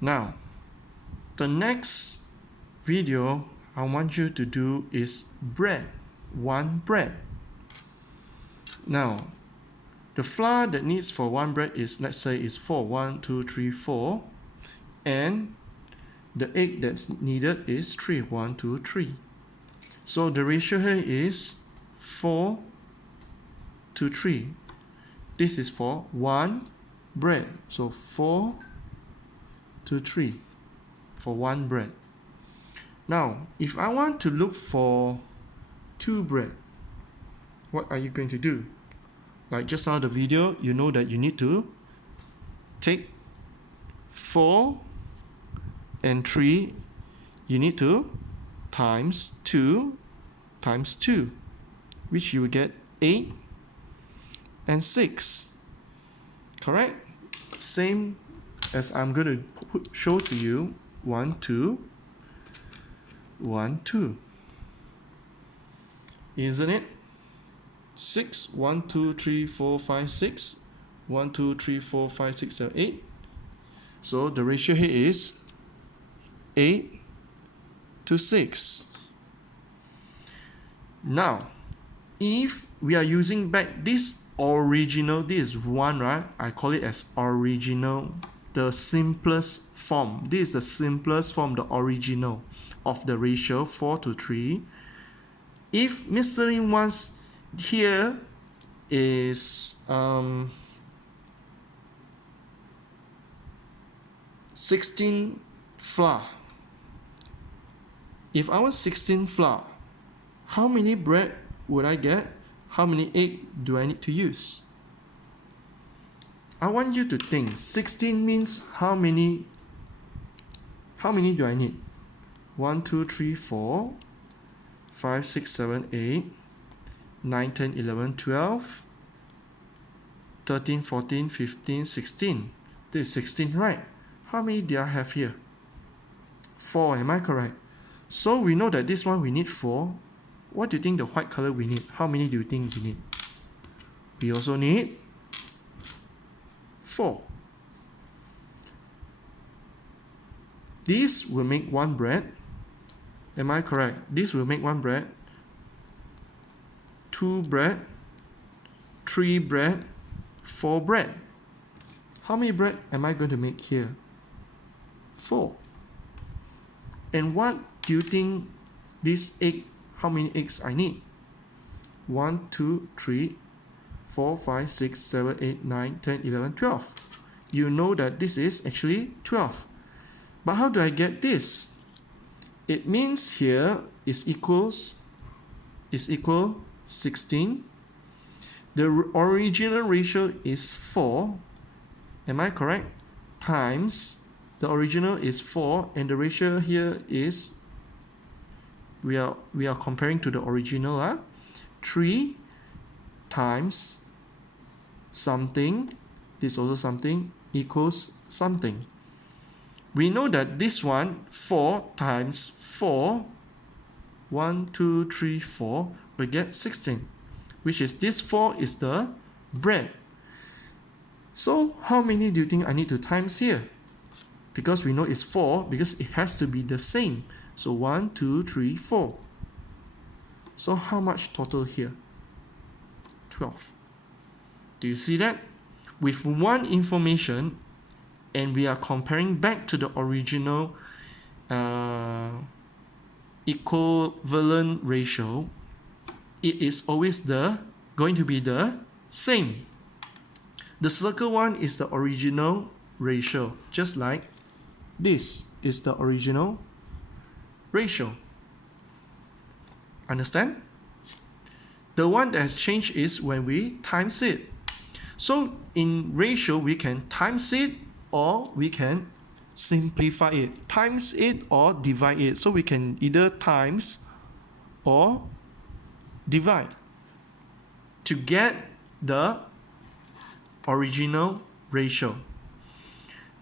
Now, the next video I want you to do is bread. One bread. Now, the flour that needs for one bread is, let's say, is 4. 1, 2, 3, 4. And the egg that's needed is 3. 1, 2, 3. So the ratio here is 4 to 3. This is for one bread. So 4 to 3 for one bread. Now, if I want to look for two bread, what are you going to do? Like just now the video, you know that you need to take 4 and 3, you need to times 2 times 2, which you will get 8 and 6. Correct? Same as I'm going to show to you. 1, 2, 1, 2. Isn't it? 6, 1, 2, 3, 4, 5, 6. 1, 2, 3, 4, 5, 6, 7, 8. So the ratio here is 8 to 6. Now, if we are using back this original, this is 1, right? I call it as original, the simplest form. This is the simplest form, the original of the ratio 4 to 3. If Mr. Lin wants here is 16 flour. If I want 16 flour, how many bread would I get? How many egg do I need to use? I want you to think. 16 means how many do I need? 1, 2, 3, 4, 5, 6, 7, 8, 9, 10, 11, 12, 13, 14, 15, 16. This is 16, right? How many do I have here? 4, am I correct? So we know that this one we need 4. What do you think the white color we need? How many do you think we need? We also need 4. This will make one bread. Am I correct? This will make one bread. 2 bread. 3 bread. 4 bread. How many bread am I going to make here? 4. And what do you think this egg, how many eggs I need? 1, 2, 3, 4, 5, 6, 7, 8, 9, 10, 11, 12. You know that this is actually 12. But how do I get this? It means here is equal 16. The original ratio is 4. Am I correct? Times the original is 4 and the ratio here is we are comparing to the original 3 times something, this also something, equals something. We know that this one 4 times 4, 1, 2, 3, 4 will get 16, which is this 4 is the bread. So how many do you think I need to times here? Because we know it's 4 because it has to be the same. So 1, 2, 3, 4. So how much total here? 12. Do you see that? With one information and we are comparing back to the original equivalent ratio, it is always going to be the same. The circle one is the original ratio, just like this is the original ratio. Understand? The one that has changed is when we times it. So in ratio, we can times it or we can simplify it. Times it or divide it. So we can either times or divide to get the original ratio.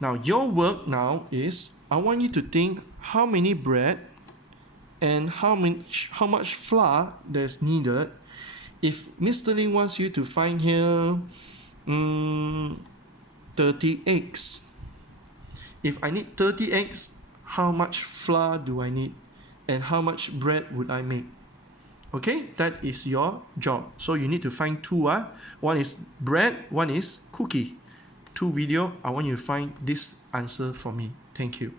Now your work now is, I want you to think how many bread and how much flour that's needed. If Mr. Lin wants you to find here 30 eggs, if I need 30 eggs, how much flour do I need? And how much bread would I make? Okay, that is your job. So you need to find two. One is bread, one is cookie. Two video, I want you to find this answer for me. Thank you.